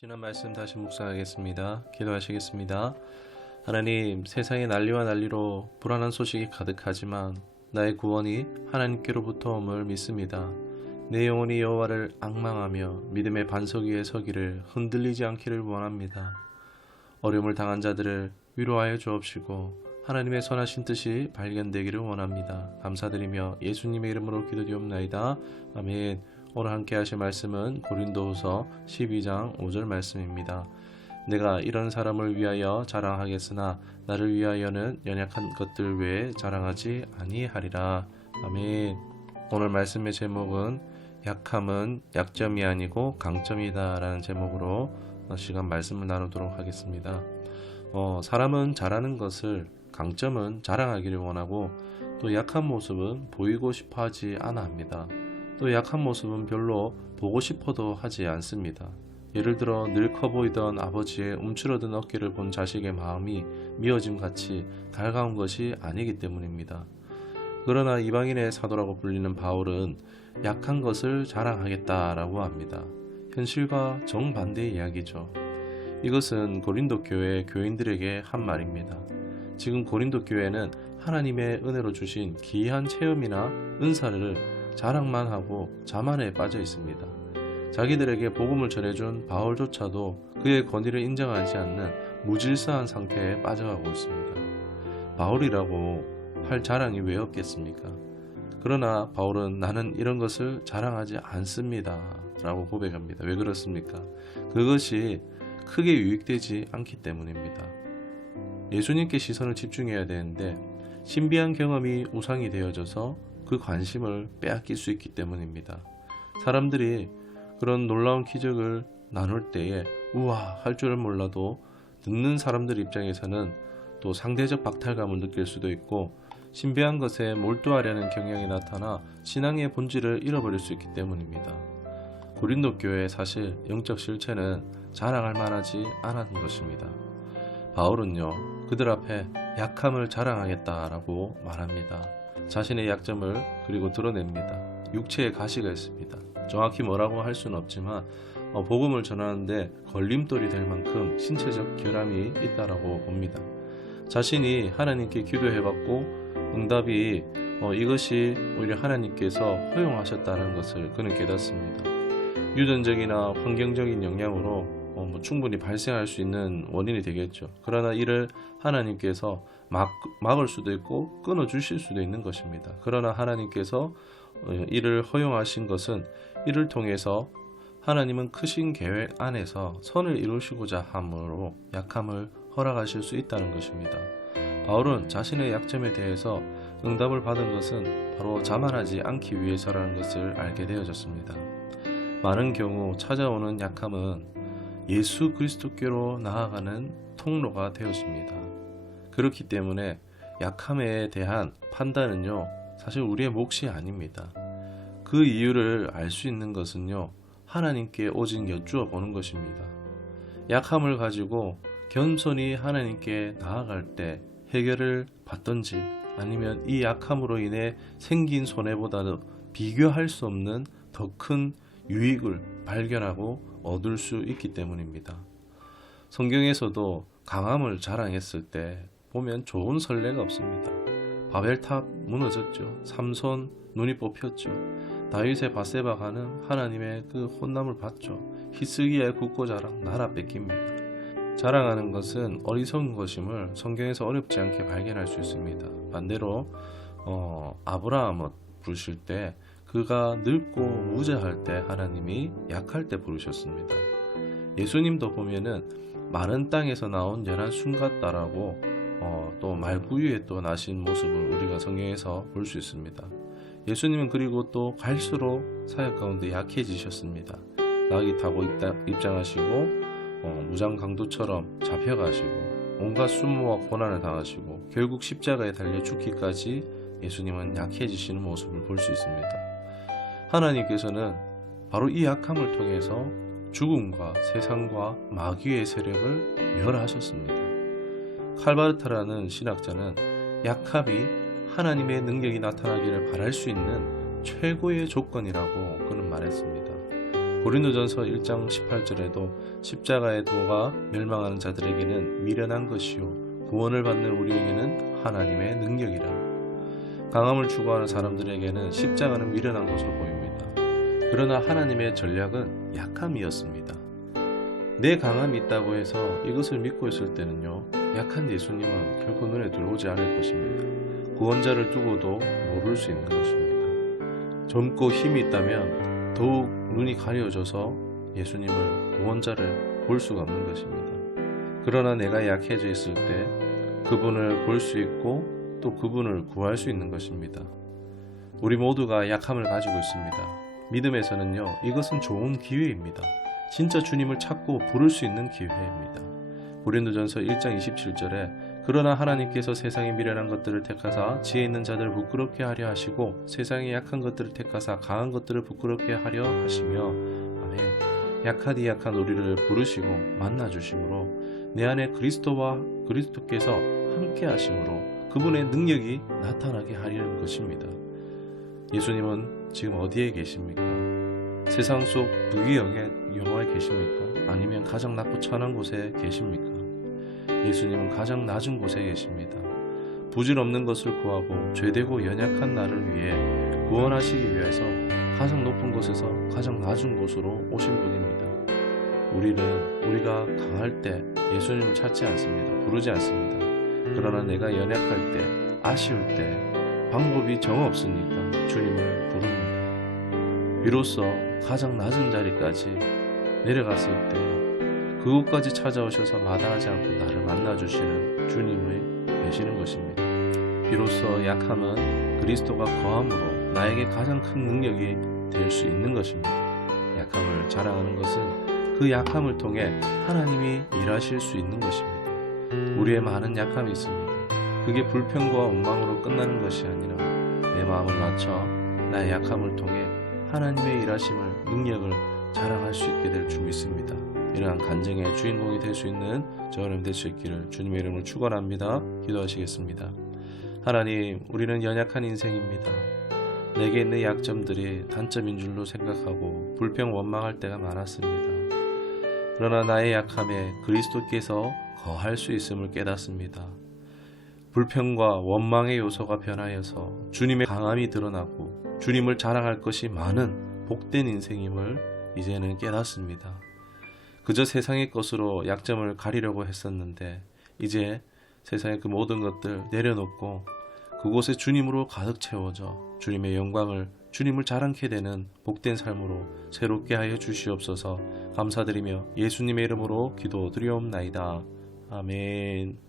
지난 말씀 다시 묵상하겠습니다. 기도하시겠습니다. 하나님, 세상의 난리와 난리로 불안한 소식이 가득하지만 나의 구원이 하나님께로부터 옴을 믿습니다. 내 영혼이 여호와를 앙망하며 믿음의 반석 위에 서기를 흔들리지 않기를 원합니다. 어려움을 당한 자들을 위로하여 주옵시고 하나님의 선하신 뜻이 발견되기를 원합니다. 감사드리며 예수님의 이름으로 기도드리옵나이다. 아멘. 오늘 함께 하실 말씀은 고린도후서 12장 5절 말씀입니다. 내가 이런 사람을 위하여 자랑하겠으나 나를 위하여는 연약한 것들 외에 자랑하지 아니하리라. 아멘. 오늘 말씀의 제목은 약함은 약점이 아니고 강점이다 라는 제목으로 시간 말씀을 나누도록 하겠습니다. 사람은 잘하는 것을, 강점은 자랑하기를 원하고 또 약한 모습은 보이고 싶어 하지 않아 합니다. 또 약한 모습은 별로 보고 싶어도 하지 않습니다. 예를 들어 늘 커 보이던 아버지의 움츠러든 어깨를 본 자식의 마음이 미어짐같이 달가운 것이 아니기 때문입니다. 그러나 이방인의 사도라고 불리는 바울은 약한 것을 자랑하겠다라고 합니다. 현실과 정반대의 이야기죠. 이것은 고린도 교회 교인들에게 한 말입니다. 지금 고린도 교회는 하나님의 은혜로 주신 기이한 체험이나 은사를 자랑만 하고 자만에 빠져 있습니다. 자기들에게 복음을 전해준 바울조차도 그의 권위를 인정하지 않는 무질서한 상태에 빠져가고 있습니다. 바울이라고 할 자랑이 왜 없겠습니까? 그러나 바울은 나는 이런 것을 자랑하지 않습니다 라고 고백합니다. 왜 그렇습니까? 그것이 크게 유익되지 않기 때문입니다. 예수님께 시선을 집중해야 되는데 신비한 경험이 우상이 되어져서 그 관심을 빼앗길 수 있기 때문입니다. 사람들이 그런 놀라운 기적을 나눌 때에 우와 할 줄은 몰라도 듣는 사람들 입장에서는 또 상대적 박탈감을 느낄 수도 있고 신비한 것에 몰두하려는 경향이 나타나 신앙의 본질을 잃어버릴 수 있기 때문입니다. 고린도 교회의 사실 영적 실체는 자랑할 만하지 않았던 것입니다. 바울은요, 그들 앞에 약함을 자랑하겠다라고 말합니다. 자신의 약점을 그리고 드러냅니다. 육체에 가시가 있습니다. 정확히 뭐라고 할 수는 없지만 복음을 전하는데 걸림돌이 될 만큼 신체적 결함이 있다라고 봅니다. 자신이 하나님께 기도해봤고 응답이 이것이 오히려 하나님께서 허용하셨다는 것을 그는 깨닫습니다. 유전적이나 환경적인 영향으로 충분히 발생할 수 있는 원인이 되겠죠. 그러나 이를 하나님께서 막을 수도 있고 끊어주실 수도 있는 것입니다. 그러나 하나님께서 이를 허용하신 것은 이를 통해서 하나님은 크신 계획 안에서 선을 이루시고자 함으로 약함을 허락하실 수 있다는 것입니다. 바울은 자신의 약점에 대해서 응답을 받은 것은 바로 자만하지 않기 위해서라는 것을 알게 되어졌습니다. 많은 경우 찾아오는 약함은 예수 그리스도께로 나아가는 통로가 되었습니다. 그렇기 때문에 약함에 대한 판단은요, 사실 우리의 몫이 아닙니다. 그 이유를 알 수 있는 것은요, 하나님께 오직 여쭈어 보는 것입니다. 약함을 가지고 겸손히 하나님께 나아갈 때 해결을 받든지 아니면 이 약함으로 인해 생긴 손해보다도 비교할 수 없는 더 큰 유익을 발견하고 얻을 수 있기 때문입니다. 성경에서도 강함을 자랑했을 때 보면 좋은 선례가 없습니다. 바벨탑 무너졌죠. 삼손 눈이 뽑혔죠. 다윗의 바세바가는 하나님의 그 혼남을 받죠. 히스기야의 국고 자랑 나라 뺏깁니다. 자랑하는 것은 어리석은 것임을 성경에서 어렵지 않게 발견할 수 있습니다. 반대로 아브라함을 부르실 때 그가 늙고 무죄할 때 하나님이 약할 때 부르셨습니다. 예수님도 보면은 마른 땅에서 나온 연한 순 같다라고 또 말구유에 또 나신 모습을 우리가 성경에서 볼 수 있습니다. 예수님은 그리고 또 갈수록 사역 가운데 약해지셨습니다. 나귀 타고 입장하시고 무장 강도처럼 잡혀가시고 온갖 수모와 고난을 당하시고 결국 십자가에 달려 죽기까지 예수님은 약해지시는 모습을 볼 수 있습니다. 하나님께서는 바로 이 약함을 통해서 죽음과 세상과 마귀의 세력을 멸하셨습니다. 칼바르타라는 신학자는 약함이 하나님의 능력이 나타나기를 바랄 수 있는 최고의 조건이라고 그는 말했습니다. 고린도전서 1장 18절에도 십자가의 도가 멸망하는 자들에게는 미련한 것이요 구원을 받는 우리에게는 하나님의 능력이라. 강함을 추구하는 사람들에게는 십자가는 미련한 것으로 보입니다. 그러나 하나님의 전략은 약함이었습니다. 내 강함이 있다고 해서 이것을 믿고 있을 때는요, 약한 예수님은 결코 눈에 들어오지 않을 것입니다. 구원자를 두고도 모를 수 있는 것입니다. 젊고 힘이 있다면 더욱 눈이 가려져서 예수님을 구원자를 볼 수가 없는 것입니다. 그러나 내가 약해져 있을 때 그분을 볼 수 있고 또 그분을 구할 수 있는 것입니다. 우리 모두가 약함을 가지고 있습니다. 믿음에서는요, 이것은 좋은 기회입니다. 진짜 주님을 찾고 부를 수 있는 기회입니다. 고린도전서 1장 27절에 그러나 하나님께서 세상의 미련한 것들을 택하사 지혜 있는 자들을 부끄럽게 하려 하시고 세상의 약한 것들을 택하사 강한 것들을 부끄럽게 하려 하시며 아멘. 약하디 약한 우리를 부르시고 만나 주심으로 내 안에 그리스도와 그리스도께서 함께 하심으로 그분의 능력이 나타나게 하려는 것입니다. 예수님은 지금 어디에 계십니까? 세상 속 부귀영화에 계십니까? 아니면 가장 낮고 천한 곳에 계십니까? 예수님은 가장 낮은 곳에 계십니다. 부질없는 것을 구하고 죄되고 연약한 나를 위해 구원하시기 위해서 가장 높은 곳에서 가장 낮은 곳으로 오신 분입니다. 우리는 우리가 강할 때 예수님을 찾지 않습니다. 부르지 않습니다. 그러나 내가 연약할 때, 아쉬울 때 방법이 정없으니까 주님을 부릅니다. 비로소 가장 낮은 자리까지 내려갔을 때 그곳까지 찾아오셔서 마다하지 않고 나를 만나주시는 주님이 되시는 것입니다. 비로소 약함은 그리스도가 거함으로 나에게 가장 큰 능력이 될 수 있는 것입니다. 약함을 자랑하는 것은 그 약함을 통해 하나님이 일하실 수 있는 것입니다. 우리의 많은 약함이 있습니다. 그게 불평과 원망으로 끝나는 것이 아니라 내 마음을 맞춰 나의 약함을 통해 하나님의 일하심을, 능력을 자랑할 수 있게 될 줄 믿습니다. 이러한 간증의 주인공이 될 수 있는 저 여러분 될 수 있기를 주님의 이름으로 축원합니다. 기도하시겠습니다. 하나님, 우리는 연약한 인생입니다. 내게 있는 약점들이 단점인 줄로 생각하고 불평 원망할 때가 많았습니다. 그러나 나의 약함에 그리스도께서 거할 수 있음을 깨닫습니다. 불평과 원망의 요소가 변하여서 주님의 강함이 드러나고 주님을 자랑할 것이 많은 복된 인생임을 이제는 깨닫습니다. 그저 세상의 것으로 약점을 가리려고 했었는데 이제 세상의 그 모든 것들 내려놓고 그곳에 주님으로 가득 채워져 주님의 영광을, 주님을 자랑케 되는 복된 삶으로 새롭게 하여 주시옵소서. 감사드리며 예수님의 이름으로 기도드리옵나이다. 아멘.